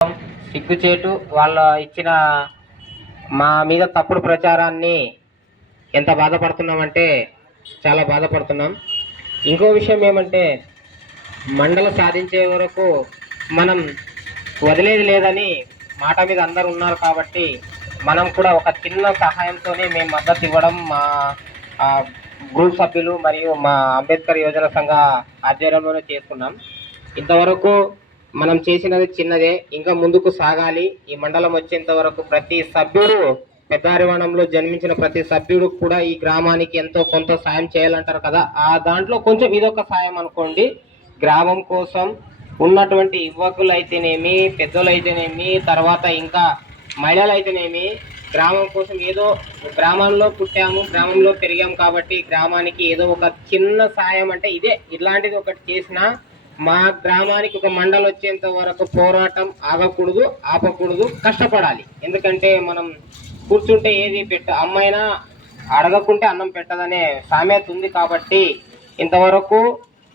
సిగ్గుచేటు వాళ్ళ ఇచ్చిన మా మీద తప్పుడు ప్రచారాన్ని ఎంత బాధపడుతున్నామంటే చాలా బాధపడుతున్నాం. ఇంకో విషయం ఏమంటే మండలం సాధించే వరకు మనం వదిలేది లేదని మాట మీద అందరు ఉన్నారు కాబట్టి మనం కూడా ఒక చిన్న సహాయంతోనే మేము మద్దతు ఇవ్వడం మా గ్రూప్ సభ్యులు మరియు మా అంబేద్కర్ యోజన సంఘ ఆధ్వర్యంలోనే చేసుకున్నాం. ఇంతవరకు మనం చేసినది చిన్నదే, ఇంకా ముందుకు సాగాలి. ఈ మండలం వచ్చేంత వరకు ప్రతి సభ్యుడు పెద్దారివాణంలో జన్మించిన ప్రతి సభ్యుడు కూడా ఈ గ్రామానికి ఎంతో కొంత సాయం చేయాలంటారు కదా, ఆ దాంట్లో కొంచెం ఇదొక సాయం అనుకోండి. గ్రామం కోసం ఉన్నటువంటి యువకులు అయితేనేమి, పెద్దలు అయితేనేమి, తర్వాత ఇంకా మహిళలు అయితేనేమి, గ్రామం కోసం ఏదో గ్రామంలో పుట్టాము, గ్రామంలో పెరిగాము కాబట్టి గ్రామానికి ఏదో ఒక చిన్న సాయం అంటే ఇదే. ఇట్లాంటిది ఒకటి చేసిన మా గ్రామానికి ఒక మండలం వచ్చేంత వరకు పోరాటం ఆగకూడదు, ఆపకూడదు, కష్టపడాలి. ఎందుకంటే మనం కూర్చుంటే ఏది అమ్మైనా అడగకుంటే అన్నం పెట్టదనే సామెత ఉంది కాబట్టి ఇంతవరకు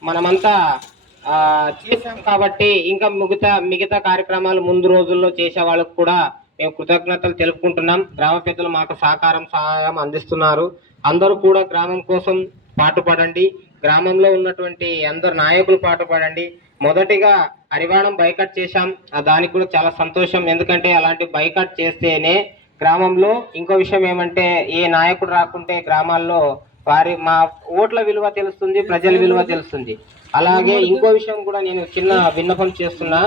మనమంతా చేశాం కాబట్టి ఇంకా మిగతా కార్యక్రమాలు ముందు రోజుల్లో చేసే వాళ్ళకు కూడా మేము కృతజ్ఞతలు తెలుపుకుంటున్నాం. గ్రామ పెద్దలు మాకు సహాయం అందిస్తున్నారు. అందరూ కూడా గ్రామం కోసం పాటుపడండి. గ్రామంలో ఉన్నటువంటి అందరు నాయకులు పాటుపడండి. మొదటిగా అరివాణం బైకట్ చేశాం, దానికి కూడా చాలా సంతోషం. ఎందుకంటే అలాంటి బైకట్ చేస్తేనే గ్రామంలో ఇంకో విషయం ఏమంటే ఏ నాయకుడు రాకుంటే గ్రామాల్లో మా ఓట్ల విలువ తెలుస్తుంది, ప్రజల విలువ తెలుస్తుంది. అలాగే ఇంకో విషయం కూడా నేను చిన్న విన్నపం చేస్తున్నా.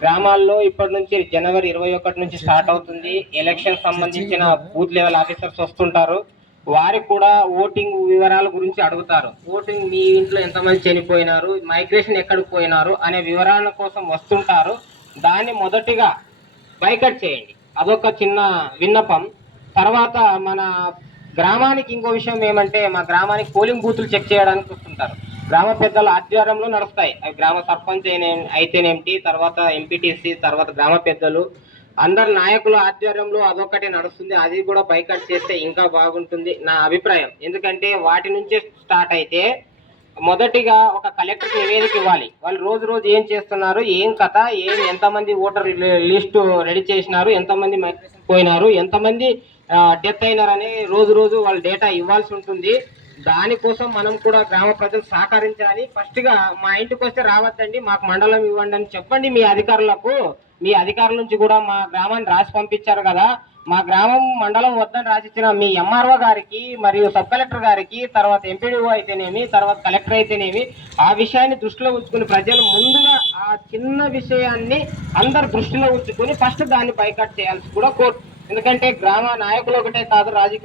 గ్రామాల్లో ఇప్పటి నుంచి జనవరి 21 నుంచి స్టార్ట్ అవుతుంది. ఎలక్షన్ సంబంధించిన బూత్ లెవెల్ ఆఫీసర్స్ వస్తుంటారు. వారికి కూడా ఓటింగ్ వివరాల గురించి అడుగుతారు. ఓటింగ్ మీ ఇంట్లో ఎంతమంది చనిపోయినారు, మైగ్రేషన్ ఎక్కడికి పోయినారు అనే వివరాల కోసం వస్తుంటారు. దాన్ని మొదటిగా బైకట్ చేయండి. అదొక చిన్న విన్నపం. తర్వాత మన గ్రామానికి ఇంకో విషయం ఏమంటే మా గ్రామానికి పోలింగ్ బూతులు చెక్ చేయడానికి వస్తుంటారు. గ్రామ పెద్దల ఆధ్వర్యంలో నడుస్తాయి అవి. గ్రామ సర్పంచ్ అయితేనేమిటి, తర్వాత ఎంపీటీసీ, తర్వాత గ్రామ పెద్దలు అందరు నాయకుల ఆధ్వర్యంలో అదొకటి నడుస్తుంది. అది కూడా బైకట్ చేస్తే ఇంకా బాగుంటుంది నా అభిప్రాయం. ఎందుకంటే వాటి నుంచే స్టార్ట్ అయితే మొదటిగా ఒక కలెక్టర్ నివేదిక ఇవ్వాలి. వాళ్ళు రోజు ఏం చేస్తున్నారు, ఏం కథ, ఎంతమంది ఓటర్ లిస్టు రెడీ చేసినారు, ఎంతమంది మైగ్రేషన్ పోయినారు, ఎంతమంది డెత్ అయినారని రోజు వాళ్ళు డేటా ఇవ్వాల్సి ఉంటుంది. దానికోసం మనం కూడా గ్రామ ప్రజలు సహకరించాలి. ఫస్ట్గా మా ఇంటికి వస్తే రావద్దండి, మాకు మండలం ఇవ్వండి అని చెప్పండి మీ అధికారులకు. మీ అధికారుల నుంచి కూడా మా గ్రామాన్ని రాసి పంపించారు కదా, మా గ్రామం మండలం వద్దని రాసిచ్చిన మీ ఎంఆర్ఓ గారికి మరియు సబ్ కలెక్టర్ గారికి, తర్వాత ఎంపీడీఓ అయితేనేమి, తర్వాత కలెక్టర్ అయితేనేమి ఆ విషయాన్ని దృష్టిలో ఉంచుకుని ప్రజలు ముందుగా ఆ చిన్న విషయాన్ని అందరు దృష్టిలో ఉంచుకుని ఫస్ట్ దాన్ని బైకట్ చేయాల్సి కూడా కోరు. ఎందుకంటే గ్రామ నాయకులు ఒకటే కాదు, రాజకీయ